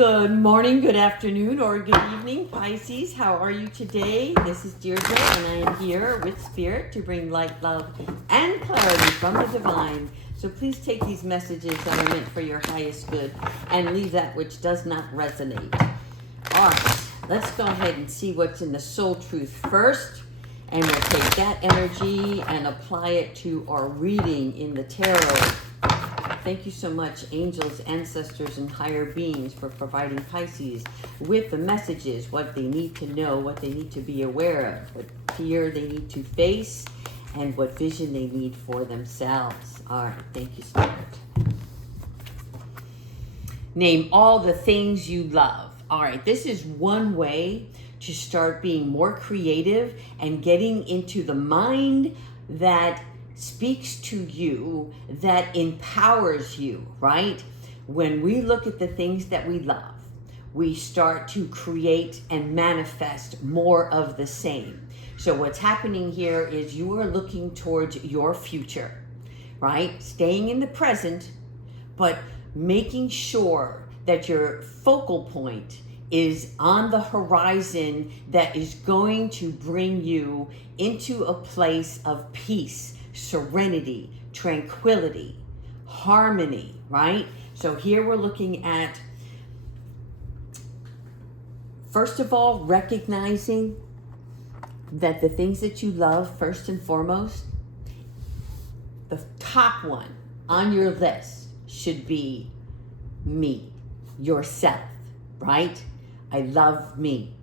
Good morning, good afternoon, or good evening, Pisces. How are you today? This is Deirdre, and I am here with Spirit to bring light, love, and clarity from the divine. So please take these messages that are meant for your highest good and leave that which does not resonate. All right, let's go ahead and see what's in the soul truth first, and we'll take that energy and apply it to our reading in the tarot. Thank you so much, angels, ancestors, and higher beings, for providing Pisces with the messages, what they need to know, what they need to be aware of, what fear they need to face, and what vision they need for themselves. All right, thank you, Spirit. Name all the things you love. All right, this is one way to start being more creative and getting into the mind that speaks to you, that empowers you, right? When we look at the things that we love, we start to create and manifest more of the same. So what's happening here is you are looking towards your future, right? Staying in the present, but making sure that your focal point is on the horizon that is going to bring you into a place of peace, serenity, tranquility, harmony, right? So here we're looking at, first of all, recognizing that the things that you love, first and foremost, the top one on your list should be me, yourself, right? I love me.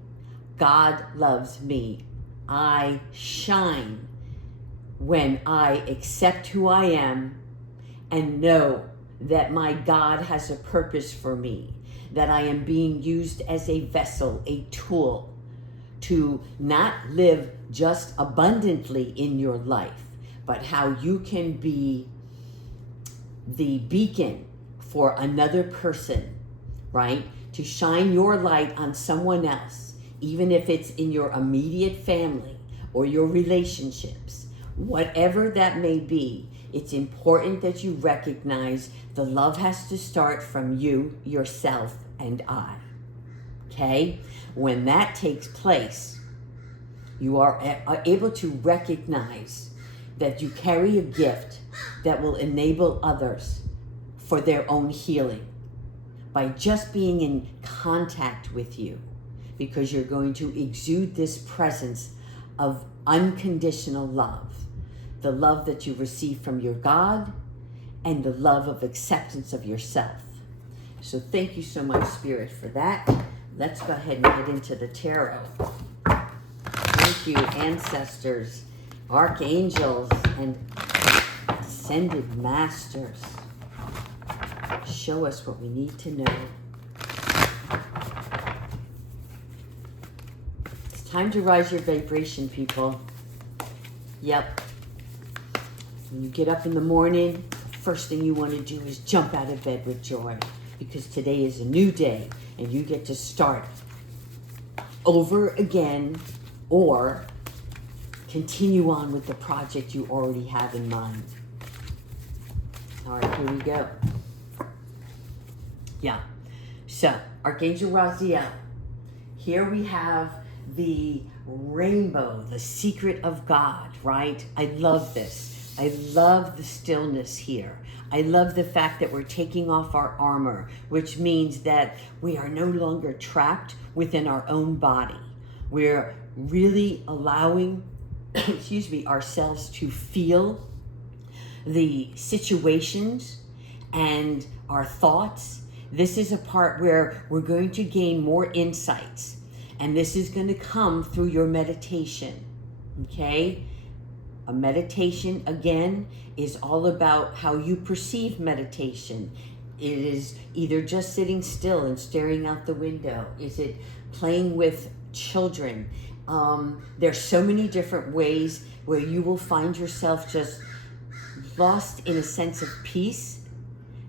God loves me. I shine when I accept who I am and know that my God has a purpose for me, that I am being used as a vessel, a tool to not live just abundantly in your life, but how you can be the beacon for another person, right? To shine your light on someone else, even if it's in your immediate family or your relationships. Whatever that may be, it's important that you recognize the love has to start from you, yourself, and I. Okay? When that takes place, you are able to recognize that you carry a gift that will enable others for their own healing by just being in contact with you, because you're going to exude this presence of unconditional love. The love that you receive from your God, and the love of acceptance of yourself. So thank you so much, Spirit, for that. Let's go ahead and get into the tarot. Thank you, ancestors, archangels, and ascended masters. Show us what we need to know. It's time to rise your vibration, people. Yep. When you get up in the morning, the first thing you want to do is jump out of bed with joy, because today is a new day and you get to start over again or continue on with the project you already have in mind. All right, here we go. Yeah. So, Archangel Raziel. Here we have the rainbow, the secret of God, right? I love this. I love the stillness here. I love the fact that we're taking off our armor, which means that we are no longer trapped within our own body. We're really allowing, ourselves to feel the situations and our thoughts. This is a part where we're going to gain more insights, and this is going to come through your meditation, okay? A meditation, again, is all about how you perceive meditation. It is either just sitting still and staring out the window. Is it playing with children? There's so many different ways where you will find yourself just lost in a sense of peace,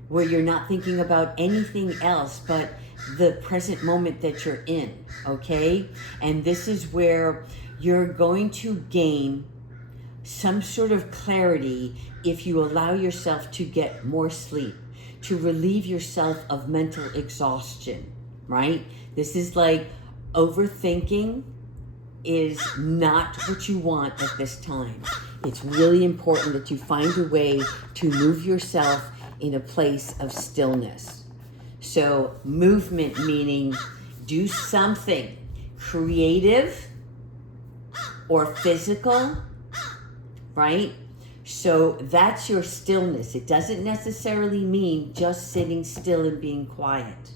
where you're not thinking about anything else but the present moment that you're in, okay? And this is where you're going to gain some sort of clarity if you allow yourself to get more sleep, to relieve yourself of mental exhaustion, right? This is like overthinking is not what you want at this time. It's really important that you find a way to move yourself in a place of stillness. So movement meaning do something creative or physical, right? So that's your stillness. It doesn't necessarily mean just sitting still and being quiet.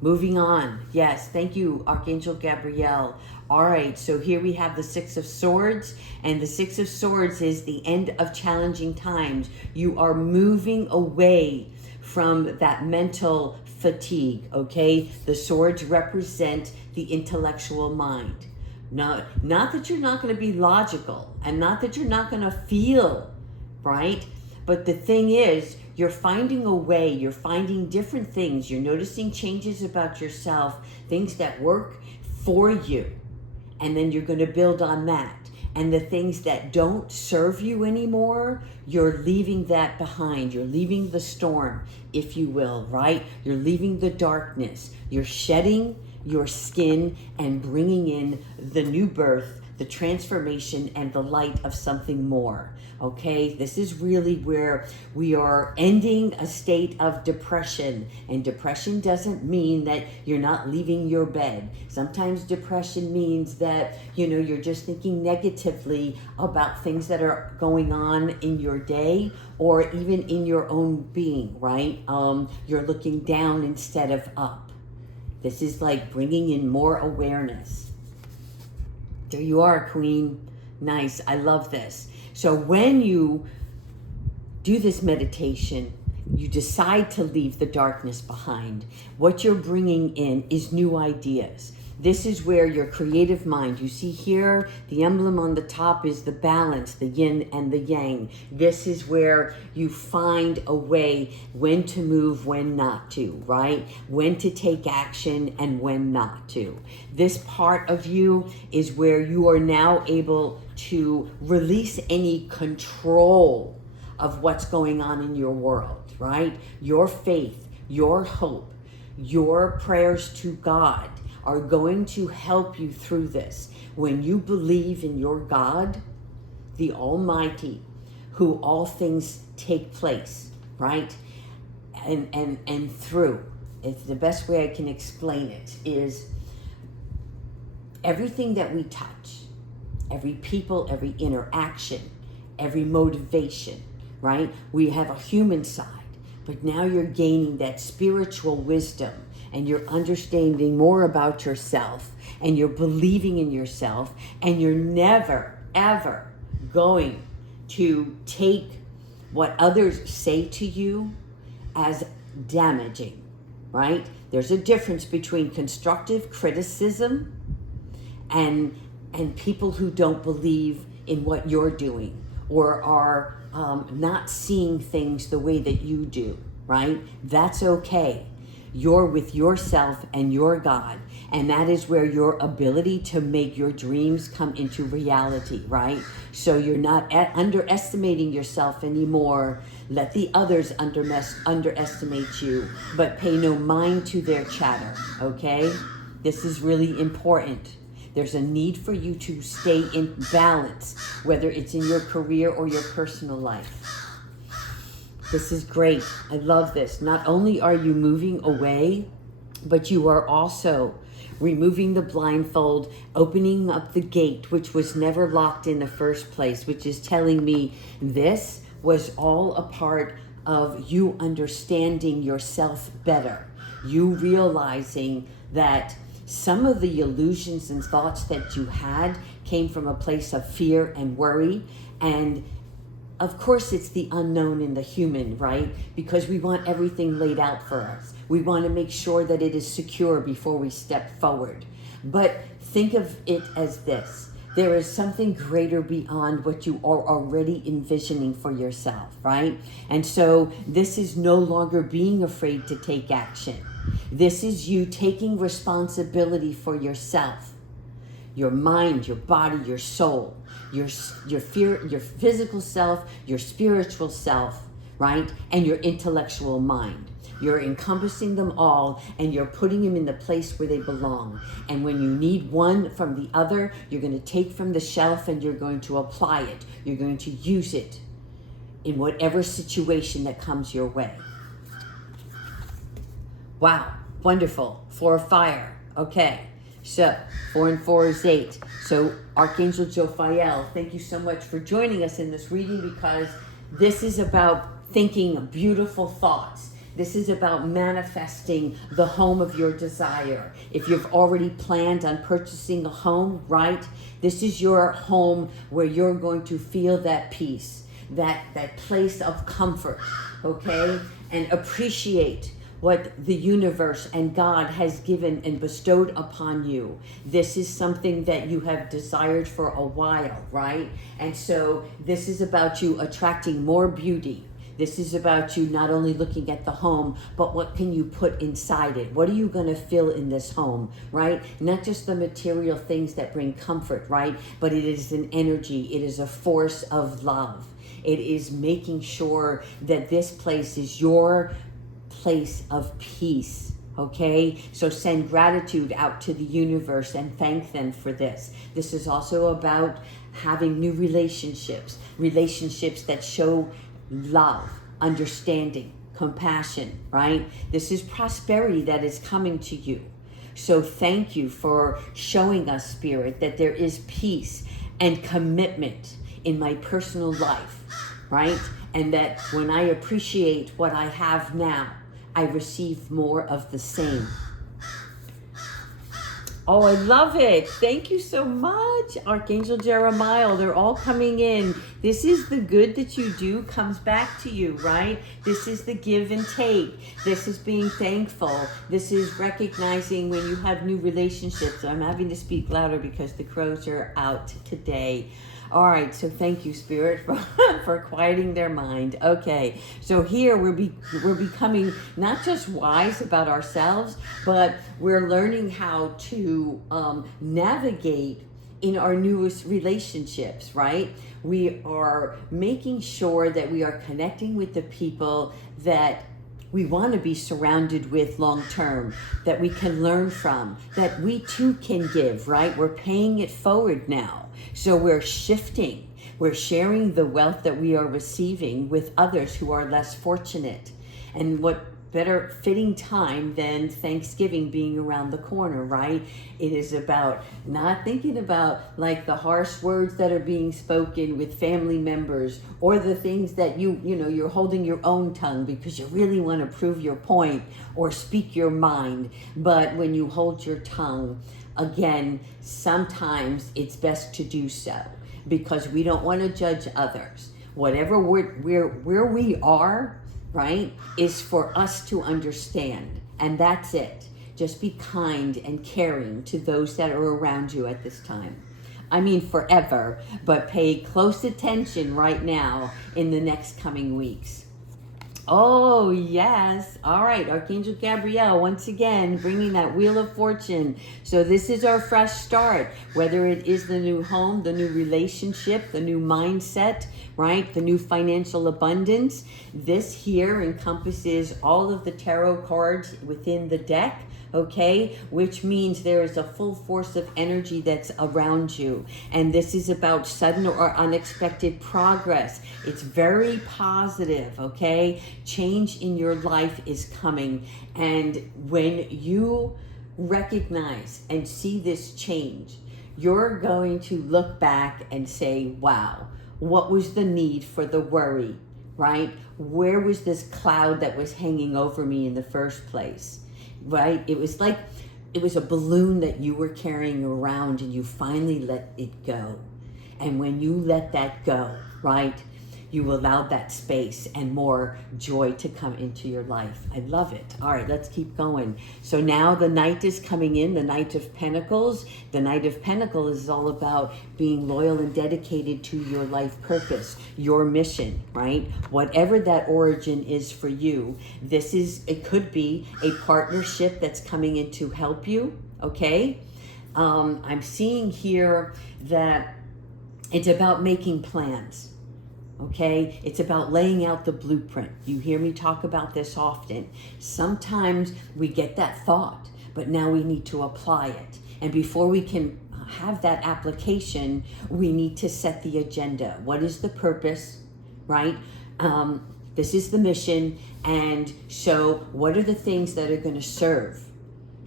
Moving on. Yes, thank you, Archangel Gabrielle. All right, so here we have the Six of Swords, and the Six of Swords is the end of challenging times. You are moving away from that mental fatigue, okay? The swords represent the intellectual mind. Not that you're not going to be logical, and not that you're not going to feel, right? But the thing is, you're finding a way, you're finding different things, you're noticing changes about yourself, things that work for you, and then you're going to build on that. And the things that don't serve you anymore, you're leaving that behind. You're leaving the storm, if you will, right? You're leaving the darkness. You're shedding your skin and bringing in the new birth, the transformation, and the light of something more. Okay, this is really where we are ending a state of depression. And depression doesn't mean that you're not leaving your bed. Sometimes depression means that, you're just thinking negatively about things that are going on in your day or even in your own being, right? You're looking down instead of up. This is like bringing in more awareness. There you are, Queen. Nice. I love this. So when you do this meditation, you decide to leave the darkness behind. What you're bringing in is new ideas. This is where your creative mind, you see here, the emblem on the top is the balance, the yin and the yang. This is where you find a way when to move, when not to, right? When to take action and when not to. This part of you is where you are now able to release any control of what's going on in your world, right? Your faith, your hope, your prayers to God are going to help you through this. When you believe in your God, the Almighty, who all things take place, right? And through, it's the best way I can explain it is everything that we touch, every people, every interaction, every motivation, right? We have a human side, but now you're gaining that spiritual wisdom and you're understanding more about yourself and you're believing in yourself and you're never, ever going to take what others say to you as damaging, right? There's a difference between constructive criticism and people who don't believe in what you're doing or are not seeing things the way that you do, right? That's okay. You're with yourself and your God, and that is where your ability to make your dreams come into reality, right? So you're not underestimating yourself anymore. Let the others underestimate you, but pay no mind to their chatter, okay? This is really important. There's a need for you to stay in balance, whether it's in your career or your personal life. This is great. I love this. Not only are you moving away, but you are also removing the blindfold, opening up the gate, which was never locked in the first place, which is telling me this was all a part of you understanding yourself better. You realizing that some of the illusions and thoughts that you had came from a place of fear and worry. And of course, it's the unknown in the human, right? Because we want everything laid out for us. We want to make sure that it is secure before we step forward. But think of it as this. There is something greater beyond what you are already envisioning for yourself, right? And so this is no longer being afraid to take action. This is you taking responsibility for yourself, your mind, your body, your soul, your physical self, your spiritual self, right? And your intellectual mind. You're encompassing them all and you're putting them in the place where they belong. And when you need one from the other, you're going to take from the shelf and you're going to apply it. You're going to use it in whatever situation that comes your way. Wow, wonderful. 4 of fire. Okay, so 4 and 4 is 8. So Archangel Jophiel, thank you so much for joining us in this reading, because this is about thinking beautiful thoughts. This is about manifesting the home of your desire. If you've already planned on purchasing a home, right? This is your home where you're going to feel that peace, that place of comfort, okay? And appreciate what the universe and God has given and bestowed upon you. This is something that you have desired for a while, right? And so this is about you attracting more beauty. This is about you not only looking at the home, but what can you put inside it? What are you going to fill in this home, right? Not just the material things that bring comfort, right? But it is an energy. It is a force of love. It is making sure that this place is your place of peace, okay? So send gratitude out to the universe and thank them for this. This is also about having new relationships that show love, understanding, compassion, right? This is prosperity that is coming to you. So thank you for showing us, Spirit, that there is peace and commitment in my personal life, right? And that when I appreciate what I have now, I receive more of the same. Oh, I love it. Thank you so much, Archangel Jeremiah. They're all coming in. This is the good that you do comes back to you, right? This is the give and take. This is being thankful. This is recognizing when you have new relationships. I'm having to speak louder because the crows are out today. All right, so thank you, Spirit, for quieting their mind. Okay, so here we're becoming not just wise about ourselves, but we're learning how to navigate in our newest relationships, right? We are making sure that we are connecting with the people that we want to be surrounded with long term, that we can learn from, that we too can give, right? We're paying it forward now. So we're shifting. We're sharing the wealth that we are receiving with others who are less fortunate. And what better fitting time than Thanksgiving being around the corner, right? It is about not thinking about like the harsh words that are being spoken with family members, or the things that you're holding your own tongue because you really want to prove your point or speak your mind. But when you hold your tongue, again, sometimes it's best to do so because we don't want to judge others. Whatever where we are, right, is for us to understand. And that's it. Just be kind and caring to those that are around you at this time. I mean forever, but pay close attention right now in the next coming weeks. Oh, yes. All right. Archangel Gabriel, once again, bringing that Wheel of Fortune. So this is our fresh start, whether it is the new home, the new relationship, the new mindset, right? The new financial abundance. This here encompasses all of the tarot cards within the deck. Okay, which means there is a full force of energy that's around you. And this is about sudden or unexpected progress. It's very positive, okay? Change in your life is coming. And when you recognize and see this change, you're going to look back and say, wow, what was the need for the worry, right? Where was this cloud that was hanging over me in the first place? Right? It was like it was a balloon that you were carrying around and you finally let it go. And when you let that go, right, you allowed that space and more joy to come into your life. I love it. All right, let's keep going. So now the Knight is coming in, the Knight of Pentacles. The Knight of Pentacles is all about being loyal and dedicated to your life purpose, your mission, right? Whatever that origin is for you, it could be a partnership that's coming in to help you, okay? I'm seeing here that it's about making plans. Okay, it's about laying out the blueprint. You hear me talk about this often. Sometimes we get that thought, but now we need to apply it. And before we can have that application, we need to set the agenda. What is the purpose, right? This is the mission, and so what are the things that are going to serve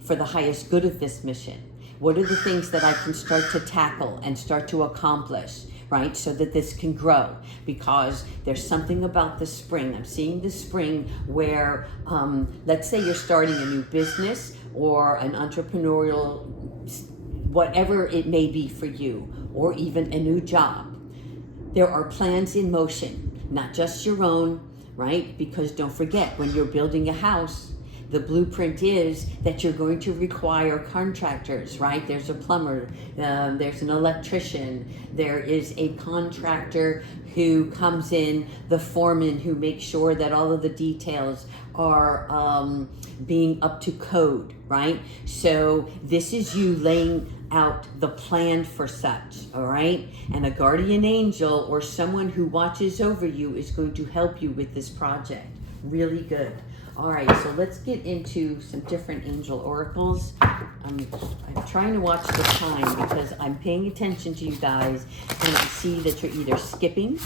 for the highest good of this mission? What are the things that I can start to tackle and start to accomplish, right? So that this can grow, because there's something about the spring. I'm seeing the spring where, let's say you're starting a new business or an entrepreneurial, whatever it may be for you, or even a new job. There are plans in motion, not just your own, right? Because don't forget, when you're building a house, the blueprint is that you're going to require contractors, right? There's a plumber, there's an electrician, there is a contractor who comes in, the foreman who makes sure that all of the details are being up to code, right? So this is you laying out the plan for such, all right? And a guardian angel or someone who watches over you is going to help you with this project. Really good. All right, so let's get into some different angel oracles. I'm trying to watch the time because I'm paying attention to you guys, and I see that you're either skipping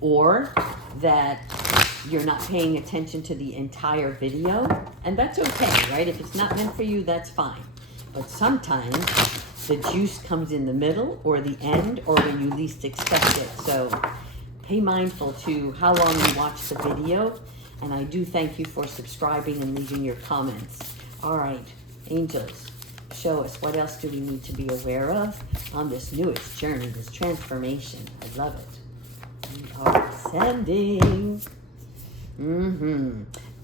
or that you're not paying attention to the entire video, and that's okay, right? If it's not meant for you, that's fine. But sometimes the juice comes in the middle or the end or when you least expect it. So pay mindful to how long you watch the video. And I do thank you for subscribing and leaving your comments. All right, angels, show us what else do we need to be aware of on this newest journey, this transformation. I love it. We are ascending.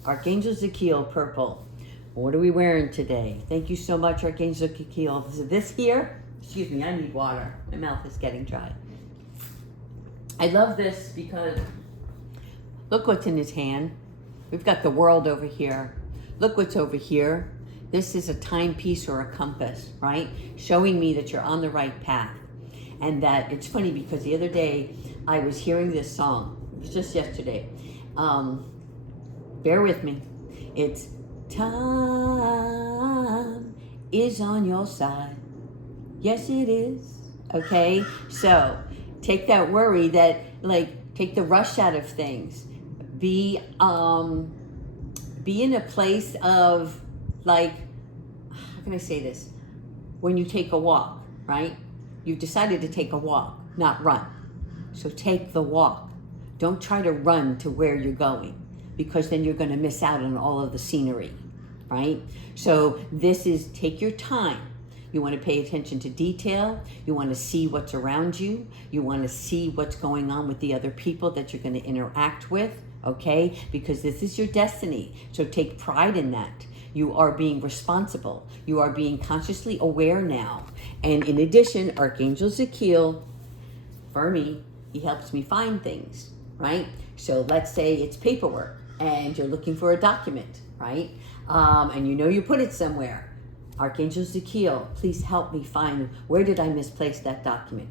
Archangel Zakiel, purple. What are we wearing today? Thank you so much, Archangel Zakiel. Is this here? Excuse me, I need water. My mouth is getting dry. I love this because look what's in his hand. We've got the world over here. Look what's over here. This is a timepiece or a compass, right? Showing me that you're on the right path. And that it's funny because the other day I was hearing this song. It was just yesterday. Bear with me. It's time is on your side. Yes, it is. Okay? So take that worry, take the rush out of things. Be in a place of, how can I say this? When you take a walk, right? You've decided to take a walk, not run. So take the walk. Don't try to run to where you're going, because then you're going to miss out on all of the scenery, right? So this is take your time. You want to pay attention to detail. You want to see what's around you. You want to see what's going on with the other people that you're going to interact with. Okay, because this is your destiny. So take pride in that. You are being responsible. You are being consciously aware now. And in addition, Archangel Zakiel, for me, he helps me find things, right? So let's say it's paperwork and you're looking for a document, right? And you know you put it somewhere. Archangel Zakiel, please help me find where did I misplace that document?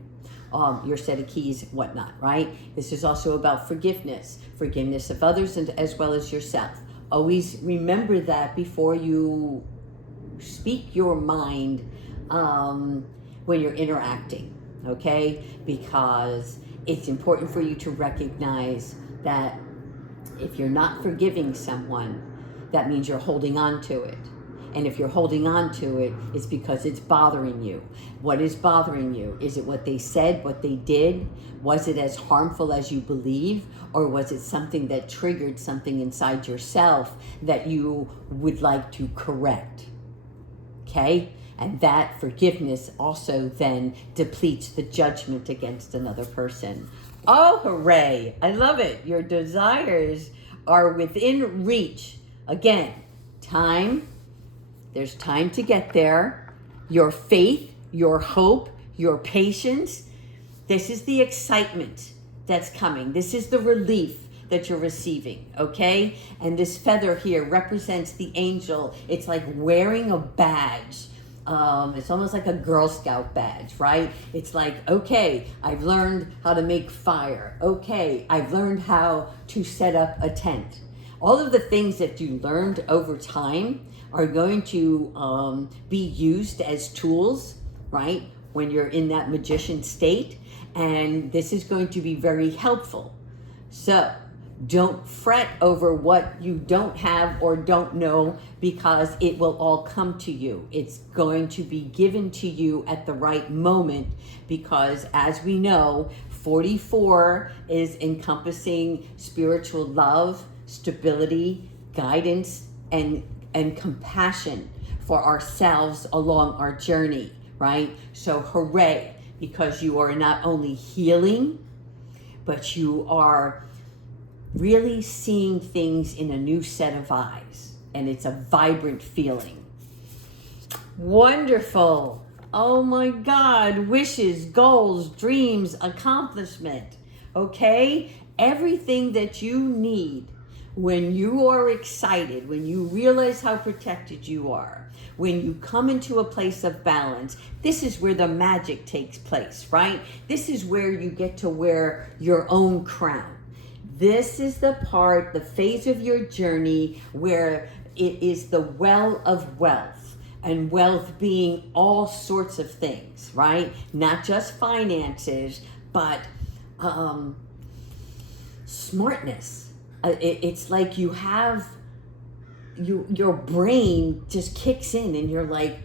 Your set of keys, whatnot, right? This is also about forgiveness of others and as well as yourself. Always remember that before you speak your mind when you're interacting, okay? Because it's important for you to recognize that if you're not forgiving someone, that means you're holding on to it. And if you're holding on to it, it's because it's bothering you. What is bothering you? Is it what they said, what they did? Was it as harmful as you believe? Or was it something that triggered something inside yourself that you would like to correct? Okay? And that forgiveness also then depletes the judgment against another person. Oh, hooray. I love it. Your desires are within reach. Again, time. There's time to get there. Your faith, your hope, your patience. This is the excitement that's coming. This is the relief that you're receiving, okay? And this feather here represents the angel. It's like wearing a badge. it's almost like a Girl Scout badge, right? It's like, okay, I've learned how to make fire. Okay, I've learned how to set up a tent. All of the things that you learned over time are going to be used as tools, right? When you're in that magician state. And this is going to be very helpful. So don't fret over what you don't have or don't know, because it will all come to you. It's going to be given to you at the right moment, because as we know, 44 is encompassing spiritual love, stability, guidance, and compassion for ourselves along our journey, right? So hooray, because you are not only healing, but you are really seeing things in a new set of eyes, and it's a vibrant feeling. Wonderful. Oh my God. Wishes, goals, dreams, accomplishment. Okay? Everything that you need when you are excited, when you realize how protected you are, when you come into a place of balance, this is where the magic takes place, right? This is where you get to wear your own crown. This is the part, the phase of your journey where it is the well of wealth, and wealth being all sorts of things, right? Not just finances, but smartness. It's like you have, your brain just kicks in and you're like,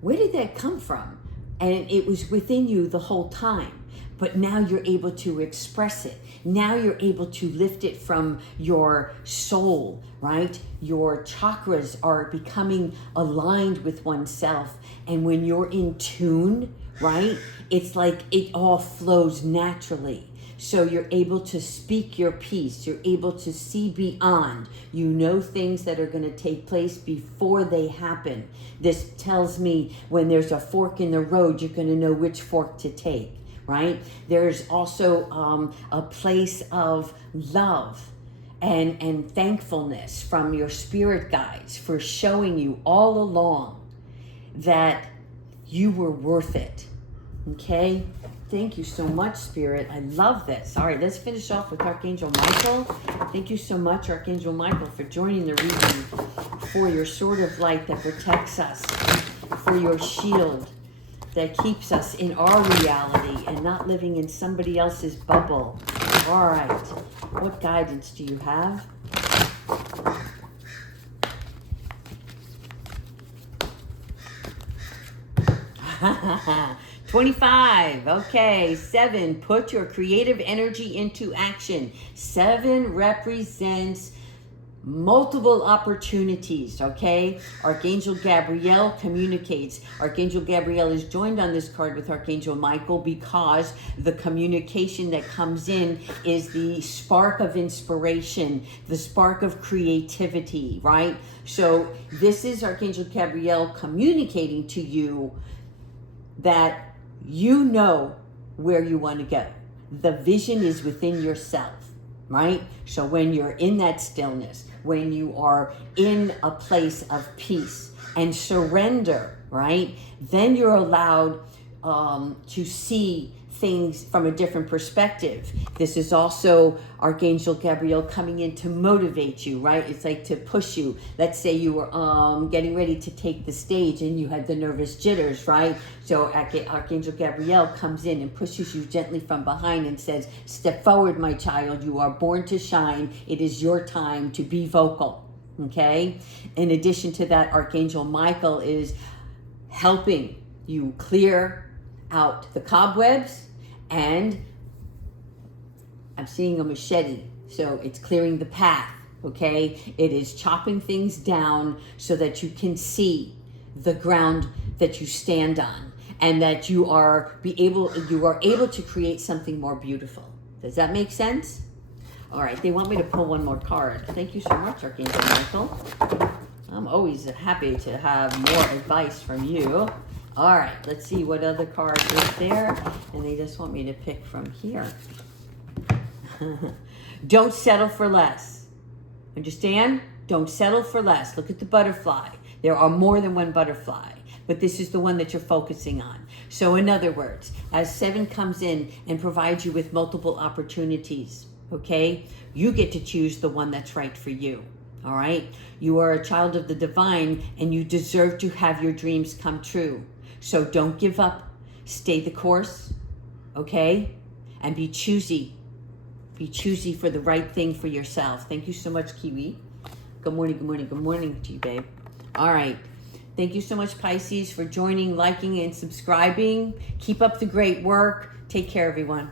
where did that come from? And it was within you the whole time. But now you're able to express it. Now you're able to lift it from your soul, right? Your chakras are becoming aligned with oneself. And when you're in tune, right, it's like it all flows naturally. So you're able to speak your piece. You're able to see beyond. You know things that are going to take place before they happen. This tells me when there's a fork in the road, you're going to know which fork to take. Right? There's also a place of love and thankfulness from your spirit guides for showing you all along that you were worth it. Okay? Thank you so much, Spirit. I love this. All right, let's finish off with Archangel Michael. Thank you so much, Archangel Michael, for joining the reading, for your sword of light that protects us, for your shield that keeps us in our reality and not living in somebody else's bubble. All right. What guidance do you have? Ha 25. Okay. 7. Put your creative energy into action. 7 represents multiple opportunities, okay? Archangel Gabriel communicates. Archangel Gabriel is joined on this card with Archangel Michael because the communication that comes in is the spark of inspiration, the spark of creativity, right? So this is Archangel Gabriel communicating to you that you know where you want to go. The vision is within yourself, right? So when you're in that stillness, when you are in a place of peace and surrender, right? Then you're allowed to see things from a different perspective. This is also Archangel Gabriel coming in to motivate you, right? It's like to push you. Let's say you were getting ready to take the stage and you had the nervous jitters, right? So Archangel Gabriel comes in and pushes you gently from behind and says, step forward, my child. You are born to shine. It is your time to be vocal, okay? In addition to that, Archangel Michael is helping you clear out the cobwebs, and I'm seeing a machete, so it's clearing the path, okay? It is chopping things down so that you can see the ground that you stand on, and that you are able to create something more beautiful. Does that make sense? All right, they want me to pull one more card. Thank you so much, Archangel Michael. I'm always happy to have more advice from you. All right, let's see what other card is there. And they just want me to pick from here. Don't settle for less. Understand? Don't settle for less. Look at the butterfly. There are more than one butterfly. but this is the one that you're focusing on. So in other words, as 7 comes in and provides you with multiple opportunities, okay, you get to choose the one that's right for you. All right, you are a child of the divine and you deserve to have your dreams come true. So don't give up, stay the course, okay, and be choosy. Be choosy for the right thing for yourself. Thank you so much, Kiwi. Good morning, good morning, good morning to you, babe. All right. Thank you so much, Pisces, for joining, liking, and subscribing. Keep up the great work. Take care, everyone.